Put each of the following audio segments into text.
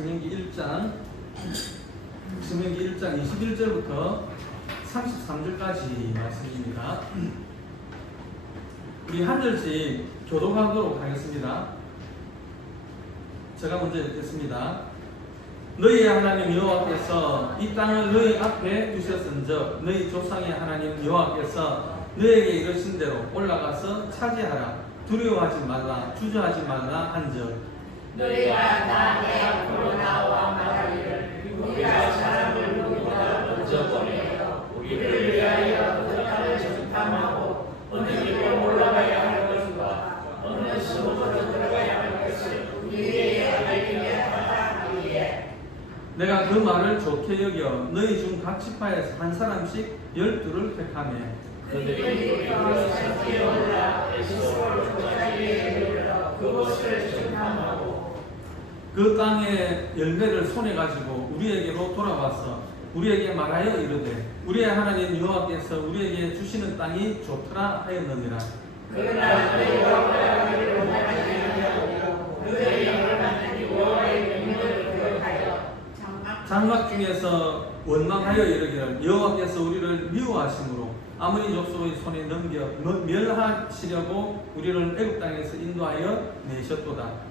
신명기 1장 21절부터 33절까지 말씀입니다. 우리 한 절씩 교독하도록 하겠습니다. 제가 먼저 읽겠습니다. 너희의 하나님 여호와께서 이 땅을 너희 앞에 두셨은즉 너희 조상의 하나님 여호와께서 너희에게 이르신 대로 올라가서 차지하라. 두려워하지 말라. 주저하지 말라 한즉 너희가 다 내 앞으로 나와 말하기를 우리가 사람을 누구보다 먼저 보내어 우리를 위하여 그 땅을 정탐하고 어느 길로 올라가야 할 것과 어느 수로부터 들어가야 할 것을 우리에게 알리게 하라 하기에 내가 그 말을 좋게 여겨 너희 중 각 지파에서 한 사람씩 12를 택하며 그들이 산지에 올라 에스골 조사기에 이르러 그곳을 정탐하고 그 땅의 열매를 손에 가지고 우리에게로 돌아와서 우리에게 말하여 이르되 우리의 하나님 여호와께서 우리에게 주시는 땅이 좋더라 하였느니라. 그러나 너희가 올라가기를 원하지 아니하고 그들이 얼마나 여호와의 명령을 거역하여 장막 중에서 원망하여 이르기를 여호와께서 우리를 미워하심으로 아모리 족속의 손에 넘겨 멸하시려고 우리를 애굽 땅에서 인도하여 내셨도다.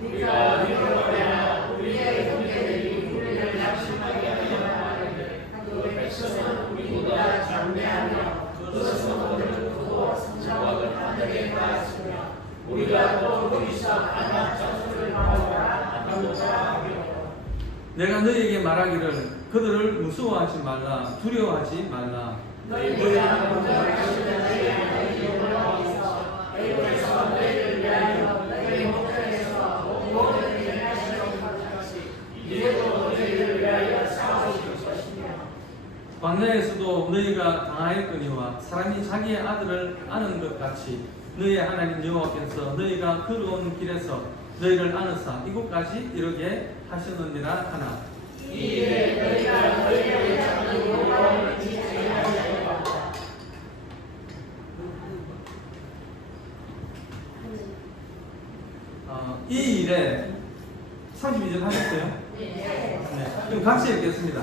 우리가 믿어보나 우리의 형제들이 우리를 낙심하게 하여 말하되 그 백성은 우리보다 장대하며 그 성읍을 크고 성곽을 하늘에 쌓았으며 우리가 또 거기서 안악 자수를 받아라 하는도다 하며 내가 너희에게 말하기를 그들을 무서워하지 말라. 두려워하지 말라. 너희보다 먼저 가시는 너희 하나님 여호와께서 애굽에서 너희를 위하여 너희 목전에서 모든 일을 하시도록 하셨지 이제도 너희를 위하여 싸우실 것이며 광야에서도 너희가 당하였거니와 사람이 자기의 아들을 아는 것 같이 너희의 하나님 여호와께서 너희가 걸어온 길에서 너희를 안으사 이곳까지 이르게 하셨느니라 하나. 이 일에 너희가 너희를 찾는 여호와를 지키게 하시리라. 이 일에 32절 하셨어요? 네. 그럼 같이 읽겠습니다.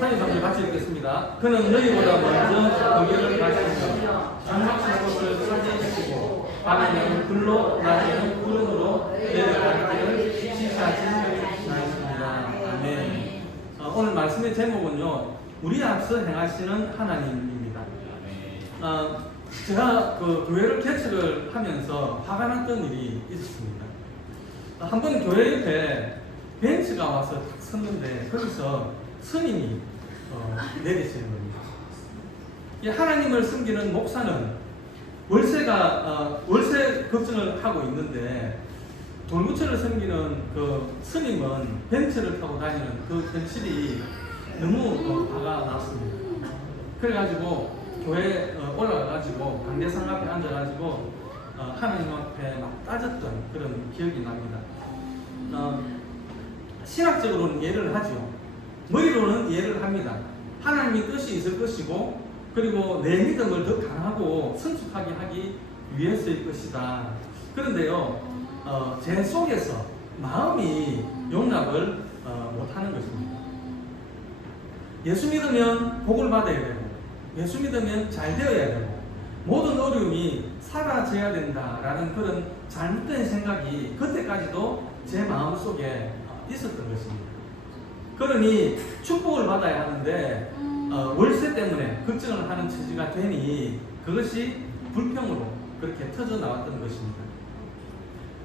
33절 같이 읽겠습니다. 그는 너희보다 먼저 거기를 가시며 장막신 곳을 차지하시고 밤에는 불로 낮에는 구름으로 내려가기를 지시하신 하나님이라. 아멘. 오늘 말씀의 제목은요, 우리 앞서 행하시는 하나님입니다. 제가 그 교회를 개척을 하면서 화가 났던 일이 있었습니다. 한 번 교회 옆에 벤츠가 와서 탁 섰는데 거기서 스님이 내리시는 겁니다. 이 하나님을 섬기는 목사는 월세 걱정을 하고 있는데 돌부처를 섬기는 그 스님은 벤츠를 타고 다니는 그 현실이 너무 화가 났습니다. 그래가지고 교회에 올라가가지고 강대상 앞에 앉아가지고 하나님 앞에 막 따졌던 그런 기억이 납니다. 신학적으로는 이해를 하죠. 머리로는 이해를 합니다. 하나님의 뜻이 있을 것이고 그리고 내 믿음을 더 강하고 성숙하게 하기 위해서일 것이다. 그런데요, 제 속에서 마음이 용납을 못하는 것입니다. 예수 믿으면 복을 받아야 되고 예수 믿으면 잘 되어야 되고 모든 어려움이 사라져야 된다라는 그런 잘못된 생각이 그때까지도 제 마음속에 있었던 것입니다. 그러니 축복을 받아야 하는데 월세 때문에 걱정을 하는 처지가 되니 그것이 불평으로 그렇게 터져 나왔던 것입니다.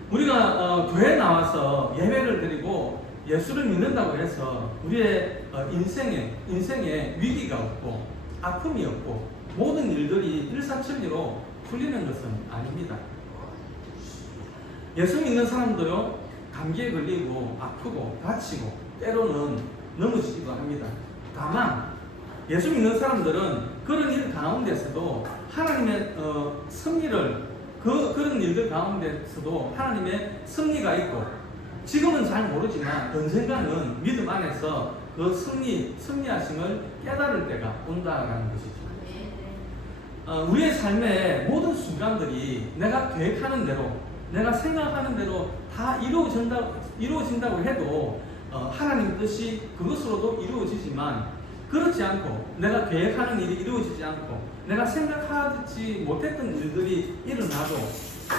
우리가 교회에 나와서 예배를 드리고 예수를 믿는다고 해서 우리의 인생에 위기가 없고 아픔이 없고 모든 일들이 일사천리로 풀리는 것은 아닙니다. 예수 믿는 사람도요, 감기에 걸리고 아프고 다치고 때로는 넘어지기도 합니다. 다만 예수 믿는 사람들은 그런 일 가운데서도 하나님의 승리를 그런 일들 가운데서도 하나님의 승리가 있고 지금은 잘 모르지만 언젠가는 믿음 안에서 그 승리하심을 깨달을 때가 온다라는 것이죠. 우리의 삶의 모든 순간들이 내가 계획하는 대로 내가 생각하는 대로 다 이루어진다고 해도 하나님 뜻이 그것으로도 이루어지지만 그렇지 않고 내가 계획하는 일이 이루어지지 않고 내가 생각하지 못했던 일들이 일어나도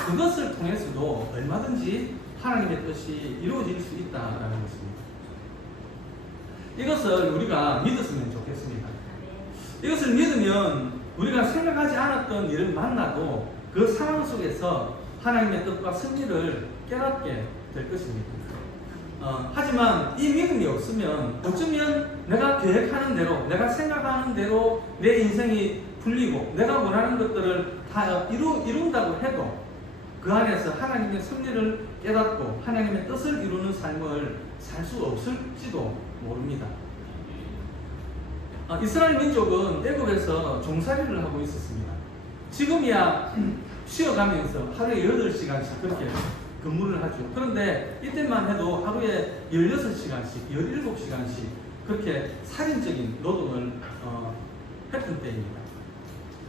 그것을 통해서도 얼마든지 하나님의 뜻이 이루어질 수 있다라는 것입니다. 이것을 우리가 믿었으면 좋겠습니다. 이것을 믿으면 우리가 생각하지 않았던 일을 만나도 그 상황 속에서 하나님의 뜻과 승리를 깨닫게 될 것입니다. 하지만 이 믿음이 없으면 어쩌면 내가 계획하는 대로 내가 생각하는 대로 내 인생이 풀리고 내가 원하는 것들을 다 이룬다고 해도 그 안에서 하나님의 승리를 깨닫고 하나님의 뜻을 이루는 삶을 살 수 없을지도 모릅니다. 이스라엘 민족은 애굽에서 종살이를 하고 있었습니다. 지금이야 쉬어가면서 하루에 8시간씩 그렇게 근무를 하죠. 그런데 이때만 해도 하루에 16시간씩, 17시간씩 그렇게 살인적인 노동을 했던 때입니다.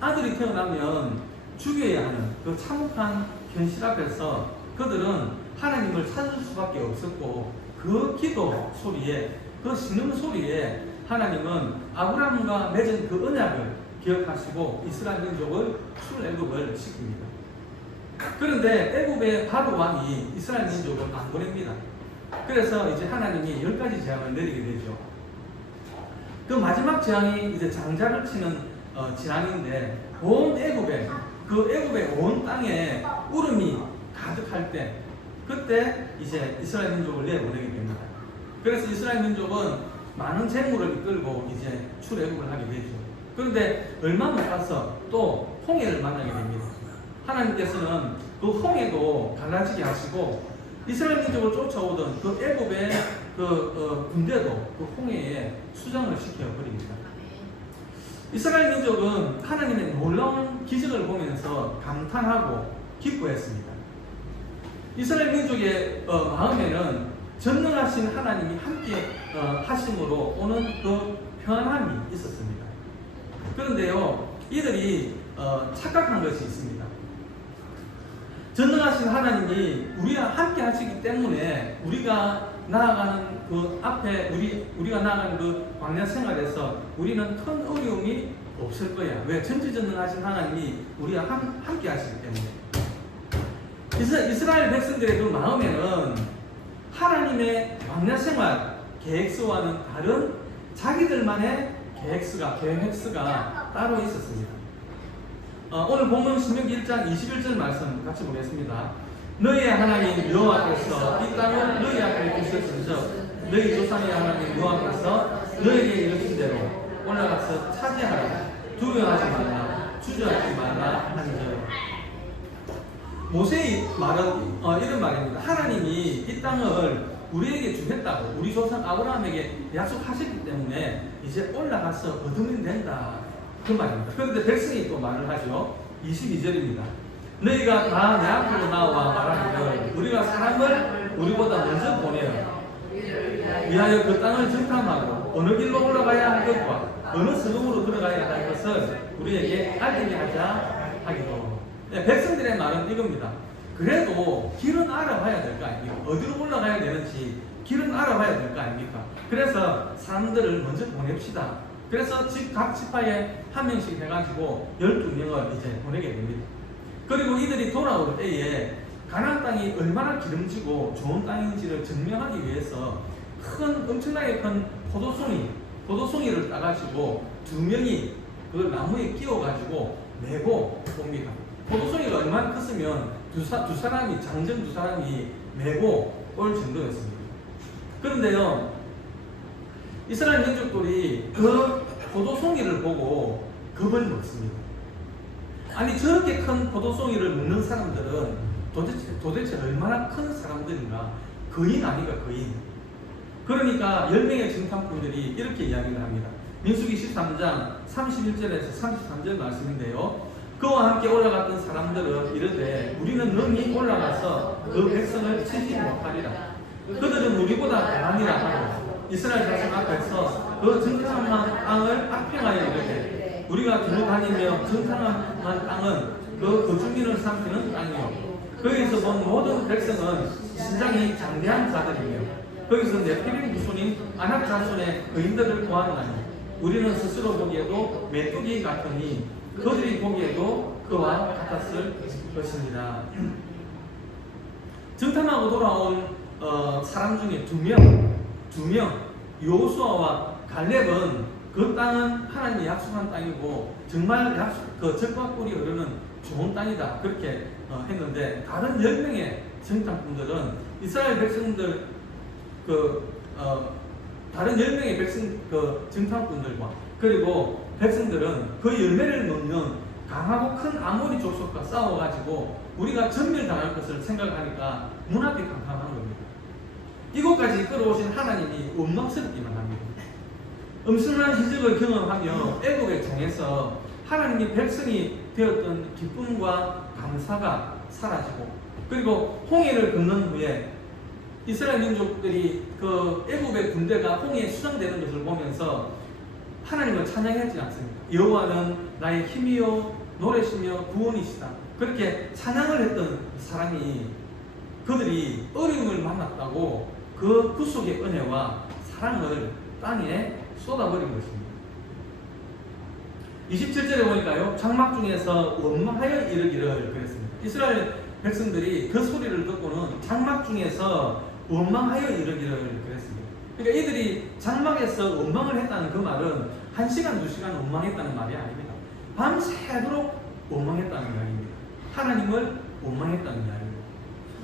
아들이 태어나면 죽여야 하는 그 참혹한 현실 앞에서 그들은 하나님을 찾을 수밖에 없었고 그 기도 소리에, 그 신음 소리에 하나님은 아브라함과 맺은 그 언약을 기억하시고 이스라엘 민족을 출애굽을 시킵니다. 그런데 애굽의 바로 왕이 이스라엘 민족을 안 보냅니다. 그래서 이제 하나님이 10가지 재앙을 내리게 되죠. 그 마지막 재앙이 이제 장자를 치는 재앙인데 온 애굽에 그 애굽의 온 땅에 울음이 가득할 때 그때 이제 이스라엘 민족을 내보내게 됩니다. 그래서 이스라엘 민족은 많은 재물을 이끌고 이제 출애굽을 하게 되죠. 그런데 얼마 못 가서 또 홍해를 만나게 됩니다. 하나님께서는 그 홍해도 갈라지게 하시고 이스라엘 민족을 쫓아오던 그 애굽의 그 군대도 그 홍해에 수장을 시켜버립니다. 이스라엘 민족은 하나님의 놀라운 기적을 보면서 감탄하고 기뻐했습니다. 이스라엘 민족의 마음에는 전능하신 하나님이 함께 하심으로 오는 그 평안함이 있었습니다. 그런데요, 이들이 착각한 것이 있습니다. 전능하신 하나님이 우리와 함께 하시기 때문에 우리가 나아가는 그 앞에 우리가 나아가는 그 광야 생활에서 우리는 큰 어려움이 없을 거야. 왜? 전지전능하신 하나님이 우리와 함께 하시기 때문에. 이스라엘 백성들의 그 마음에는 하나님의 광야 생활 계획서와는 다른 자기들만의 계획서가 따로 있었습니다. 오늘 본문 신명기 1장 21절 말씀 같이 보겠습니다. 너희의 하나님 여호와께서 이 땅을 너희 앞에 두셨은즉 너희 조상의 하나님 여호와께서 너희에게 이르신 대로 올라가서 차지하라. 두려워하지 말라. 주저하지 말라 한즉. 모세의 말은 이런 말입니다. 하나님이 이 땅을 우리에게 주겠다고 우리 조상 아브라함에게 약속하셨기 때문에 이제 올라가서 얻으면 된다. 그 말입니다. 그런데 백성이 또 말을 하죠. 22절입니다. 너희가 다 내 앞으로 나와 말하기를 우리가 사람을 우리보다 먼저 보내어 위하여 그 땅을 정탐하고 어느 길로 올라가야 할 것과 어느 성읍으로 들어가야 할 것을 우리에게 알게 하자 하기로. 네, 백성들의 말은 이겁니다. 그래도 길은 알아봐야 될 거 아닙니까? 어디로 올라가야 되는지 길은 알아봐야 될 거 아닙니까? 그래서 사람들을 먼저 보냅시다. 그래서 각 지파에 한 명씩 해가지고 12명을 이제 보내게 됩니다. 그리고 이들이 돌아올 때에 가나안 땅이 얼마나 기름지고 좋은 땅인지를 증명하기 위해서 엄청나게 큰 포도송이를 따가지고 2명이 그 나무에 끼워가지고 메고 옵니다. 포도송이가 얼마나 컸으면 장정 두 사람이 메고 올 정도였습니다. 그런데요, 이스라엘 민족들이 그 포도송이를 보고 겁을 먹습니다. 아니, 저렇게 큰 포도송이를 먹는 사람들은 도대체 얼마나 큰 사람들인가? 거인 아닌가, 거인. 그러니까 10명의 정탐꾼들이 이렇게 이야기를 합니다. 민수기 13장 31절에서 33절 말씀인데요. 그와 함께 올라갔던 사람들은 이르되 우리는 능히 올라가서 그 백성을 치지 못하리라. 그들은 우리보다 강하니라 하고 이스라엘 자손 앞에서 그 정탐한 땅을 악평하여 이르되 우리가 두루 다니며 정탐한 땅은 그 거주민을 삼키는 땅이요 거기서 본 모든 백성은 신장이 장대한 자들이며 거기서 네피림 후손인 아낙 자손의 의인들을 보았나니 우리는 스스로 보기에도 메뚜기 같으니 그들이 보기에도 그와 같았을 것입니다. 정탐하고 돌아온 사람 중에 두 명 여호수아와 갈렙은 그 땅은 하나님이 약속한 땅이고 정말 그 젖과 꿀이 흐르는 좋은 땅이다 그렇게 했는데 다른 10명의 정탐꾼들은 이스라엘 백성들 다른 10명의 정탐꾼들과 그리고 백성들은 그 열매를 먹는 강하고 큰 아모리 족속과 싸워가지고 우리가 전멸당할 것을 생각하니까 눈앞이 캄캄한 겁니다. 이곳까지 끌어오신 하나님이 원망스럽기만 합니다. 엄청난 기적을 경험하며 애국의 종에서 하나님이 백성이 되었던 기쁨과 감사가 사라지고 그리고 홍해를 건넌 후에 이스라엘 민족들이 그 애국의 군대가 홍해에 수장되는 것을 보면서 하나님을 찬양하지 않습니다. 여호와는 나의 힘이요 노래시며 구원이시다. 그렇게 찬양을 했던 사람이 그들이 어려움을 만났다고 그 구속의 은혜와 사랑을 땅에 쏟아버린 것입니다. 27절에 보니까요, 장막 중에서 원망하여 이르기를 그랬습니다. 이스라엘 백성들이 그 소리를 듣고는 장막 중에서 원망하여 이르기를 그랬습니다. 그러니까 이들이 장막에서 원망을 했다는 그 말은 1시간, 2시간 원망했다는 말이 아닙니다. 밤새도록 원망했다는 이야기입니다. 하나님을 원망했다는 이야기입니다.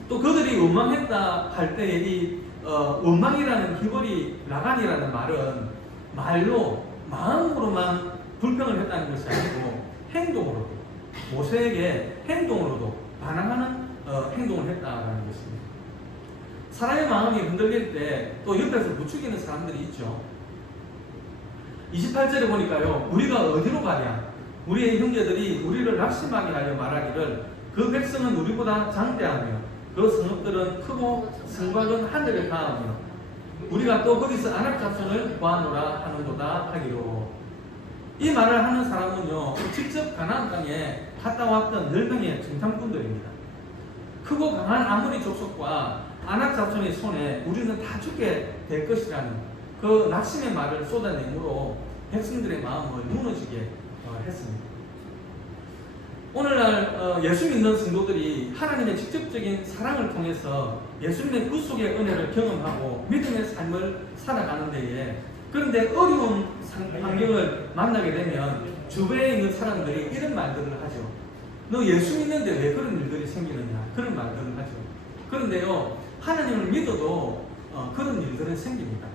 또 그들이 원망했다 할 때에 이 원망이라는 히브리 라간이라는 말은 말로 마음으로만 불평을 했다는 것이 아니고 행동으로도 모세에게 행동으로도 반항하는 행동을 했다는 것입니다. 사람의 마음이 흔들릴 때 또 옆에서 부추기는 사람들이 있죠. 28절에 보니까요, 우리가 어디로 가랴? 우리의 형제들이 우리를 낙심하게 하여 말하기를 그 백성은 우리보다 장대하며 그 성읍들은 크고 성곽은 하늘에 닿으며 우리가 또 거기서 아낙 자손을 보아노라 하는도다 하기로. 이 말을 하는 사람은요, 직접 가나안 땅에 갔다 왔던 10명의 정탐꾼들입니다. 크고 강한 아모리 족속과 아낙 자손의 손에 우리는 다 죽게 될 것이라는 그 낙심의 말을 쏟아내므로 백성들의 마음을 무너지게 했습니다. 오늘날 예수 믿는 성도들이 하나님의 직접적인 사랑을 통해서 예수님의 구속의 은혜를 경험하고 믿음의 삶을 살아가는 데에, 그런데 어려운 환경을 만나게 되면 주변에 있는 사람들이 이런 말들을 하죠. 너 예수 믿는데 왜 그런 일들이 생기느냐, 그런 말들을 하죠. 그런데요, 하나님을 믿어도 그런 일들은 생깁니다.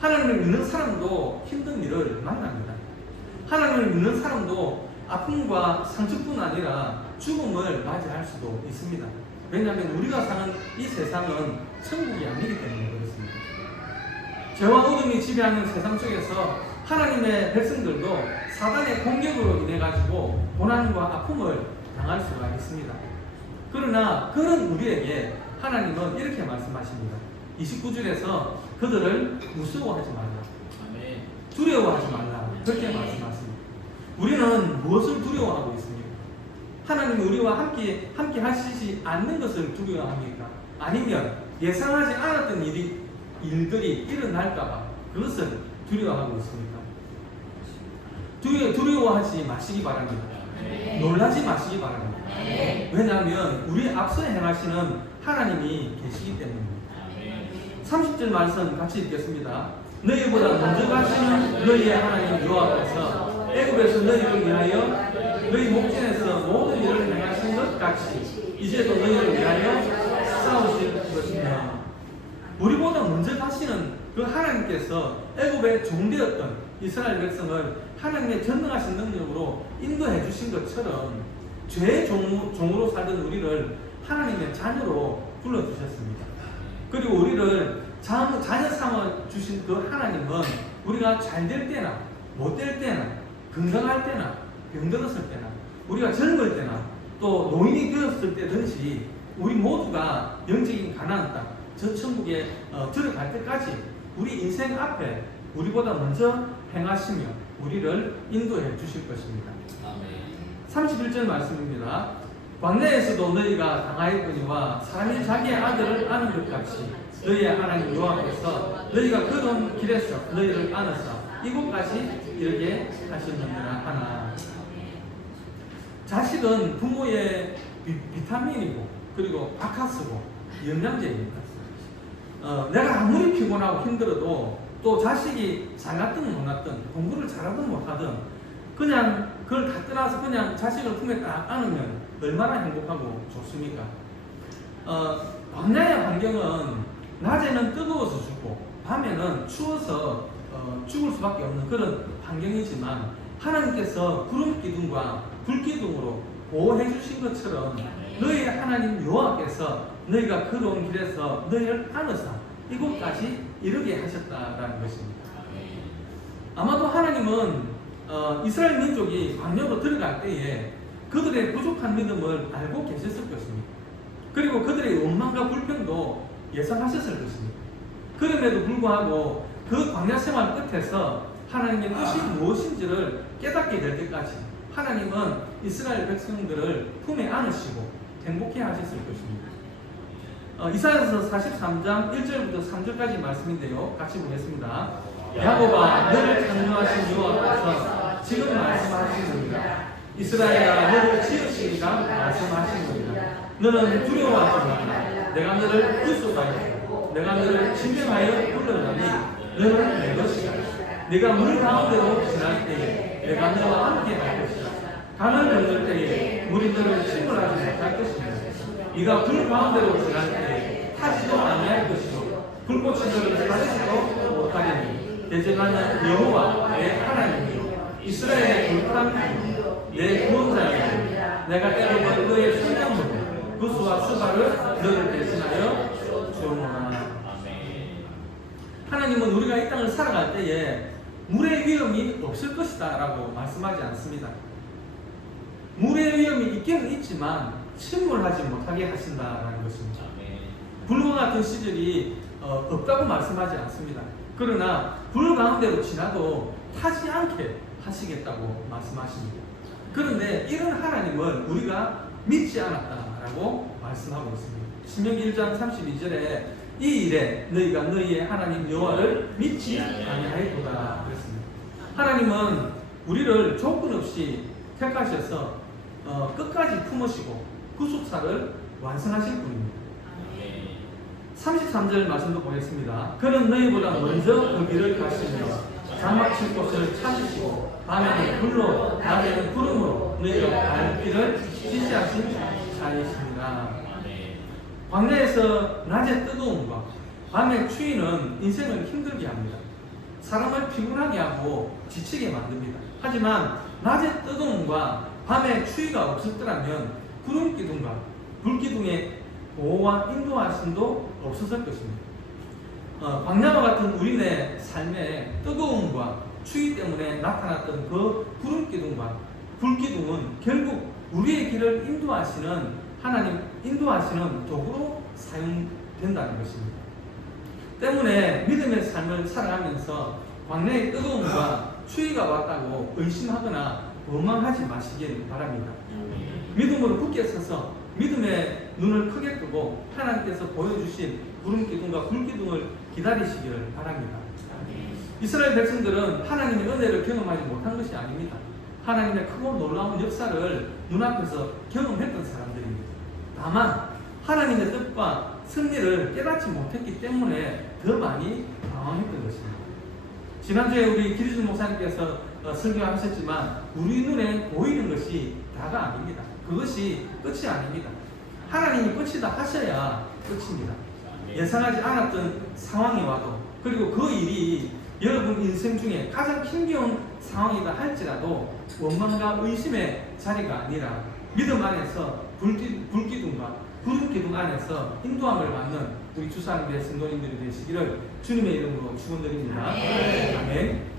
하나님을 믿는 사람도 힘든 일을 만납니다. 하나님을 믿는 사람도 아픔과 상처뿐 아니라 죽음을 맞이할 수도 있습니다. 왜냐하면 우리가 사는 이 세상은 천국이 아니기 때문에 그렇습니다. 죄와 어둠이 지배하는 세상 속에서 하나님의 백성들도 사단의 공격으로 인해 가지고 고난과 아픔을 당할 수가 있습니다. 그러나 그런 우리에게 하나님은 이렇게 말씀하십니다. 29절에서 그들을 무서워하지 말라, 두려워하지 말라, 그렇게 말씀하십니다. 우리는 무엇을 두려워하고 있습니까? 하나님이 우리와 함께 하시지 않는 것을 두려워합니까? 아니면 예상하지 않았던 일들이 일어날까봐 그것을 두려워하고 있습니까? 두려워하지 마시기 바랍니다. 놀라지 마시기 바랍니다. 왜냐하면 우리 앞서 행하시는 하나님이 계시기 때문입니다. 30절 말씀 같이 읽겠습니다. 너희보다 먼저 가시는 너희의 하나님 여호와께서 애굽에서 너희를 위하여 너희 목전에서 모든 일을 행하신 것 같이 이제도 너희를 위하여 싸우실 것이며, 우리보다 먼저 가시는 그 하나님께서 애굽에 종되었던 이스라엘 백성을 하나님의 전능하신 능력으로 인도해 주신 것처럼 죄의 종으로 살던 우리를 하나님의 자녀로 불러주셨습니다. 그리고 우리를 자녀 삼아 주신 그 하나님은 우리가 잘 될 때나 못 될 때나 건강할 때나 병들었을 때나 우리가 젊을 때나 또 노인이 되었을 때든지 우리 모두가 영적인 가나안 땅, 저 천국에 들어갈 때까지 우리 인생 앞에 우리보다 먼저 행하시며 우리를 인도해 주실 것입니다. 31절 말씀입니다. 광야에서도 너희가 당하였거니와 사람이 자기의 아들을 아는 것 같이 너희의 하나님 여호와께서 너희가 그런 길에서 너희를 안으사 이곳까지 이르게 하셨느니라 하나. 자식은 부모의 비타민이고 그리고 바카스고 영양제입니다. 내가 아무리 피곤하고 힘들어도 또 자식이 잘났든 못났든 공부를 잘하든 못하든 그냥 그걸 다 떠나서 그냥 자식을 품에 딱 안으면 얼마나 행복하고 좋습니까? 광야의 환경은 낮에는 뜨거워서 죽고 밤에는 추워서 죽을 수밖에 없는 그런 환경이지만 하나님께서 구름 기둥과 불 기둥으로 보호해 주신 것처럼 너희 하나님 여호와께서 너희가 걸어온 길에서 너희를 안으사 이곳까지 이르게 하셨다라는 것입니다. 아마도 하나님은 이스라엘 민족이 광야로 들어갈 때에 그들의 부족한 믿음을 알고 계셨을 것입니다. 그리고 그들의 원망과 불평도 예상하셨을 것입니다. 그럼에도 불구하고 그 광야 생활 끝에서 하나님의 뜻이 무엇인지를 깨닫게 될 때까지 하나님은 이스라엘 백성들을 품에 안으시고 행복해 하셨을 것입니다. 이사야서 43장 1절부터 3절까지 말씀인데요. 같이 보겠습니다. 야곱아 너를 창조하신 여호와께서 지금 말씀하시느니라. 이스라엘아 너를 지으시리라 말씀하시느니라. 너는 두려워하지 말라. 내가 너를 구속하였고 내가 너를 진정하여 불러나니 너는 내 것이다. 네가 물 가운데로 지날 때에 내가 너와 함께 할 것이다. 강을 건널 때에 물이 너를 침몰하지 못할 것이다. 네가 불 가운데로 지날 때에 타지도 아니할 것이고 불꽃이 너를 가르치도 못하리니 대제사는 여호와 내 하나님이요 이스라엘의 불pháp 내 구원자이니 내가 때로는 너의 소명으로 구스와 스바를 너를 대신하여 주오노라. 하나님은 우리가 이 땅을 살아갈 때에 물의 위험이 없을 것이다 라고 말씀하지 않습니다. 물의 위험이 있기는 있지만 침몰하지 못하게 하신다라는 것입니다. 불과 같은 시절이 없다고 말씀하지 않습니다. 그러나 불 가운데로 지나도 타지 않게 하시겠다고 말씀하십니다. 그런데 이런 하나님을 우리가 믿지 않았다라고 말씀하고 있습니다. 신명기 1장 32절에 이 일에 너희가 너희의 하나님 여호와를 믿지 아니하였도다 그랬습니다. 하나님은 우리를 조건 없이 택하셔서 끝까지 품으시고 구속사를 완성하실 분입니다. 33절 말씀도 보겠습니다. 그는 너희보다 먼저 그 길을 가시며 장막칠 곳을 찾으시고 밤에는 불로 낮에는 구름으로 너희가 갈 길을 지시하신 자이십니다. 광야에서 낮의 뜨거움과 밤의 추위는 인생을 힘들게 합니다. 사람을 피곤하게 하고 지치게 만듭니다. 하지만 낮의 뜨거움과 밤의 추위가 없었더라면 구름 기둥과 불 기둥의 보호와 인도하심도 없었을 것입니다. 광야와 같은 우리네 삶의 뜨거움과 추위 때문에 나타났던 그 구름 기둥과 불 기둥은 결국 우리의 길을 인도하시는 하나님 인도하시는 도구로 사용된다는 것입니다. 때문에 믿음의 삶을 살아가면서 광야의 뜨거움과 추위가 왔다고 의심하거나 원망하지 마시길 바랍니다. 믿음으로 굳게 서서 믿음의 눈을 크게 뜨고 하나님께서 보여주신 구름 기둥과 불 기둥을 기다리시기를 바랍니다. 이스라엘 백성들은 하나님의 은혜를 경험하지 못한 것이 아닙니다. 하나님의 크고 놀라운 역사를 눈앞에서 경험했던 사람들입니다. 다만 하나님의 뜻과 승리를 깨닫지 못했기 때문에 더 많이 당황했던 것입니다. 지난주에 우리 기리준 목사님께서 설교하셨지만 우리 눈에 보이는 것이 다가 아닙니다. 그것이 끝이 아닙니다. 하나님이 끝이다 하셔야 끝입니다. 예상하지 않았던 상황이 와도 그리고 그 일이 여러분 인생 중에 가장 힘겨운 상황이다 할지라도 원망과 의심의 자리가 아니라 믿음 안에서 불기둥과 구름 기둥 안에서 인도함을 받는 우리 주사님의 성도님들이 되시기를 주님의 이름으로 축원드립니다. 아멘.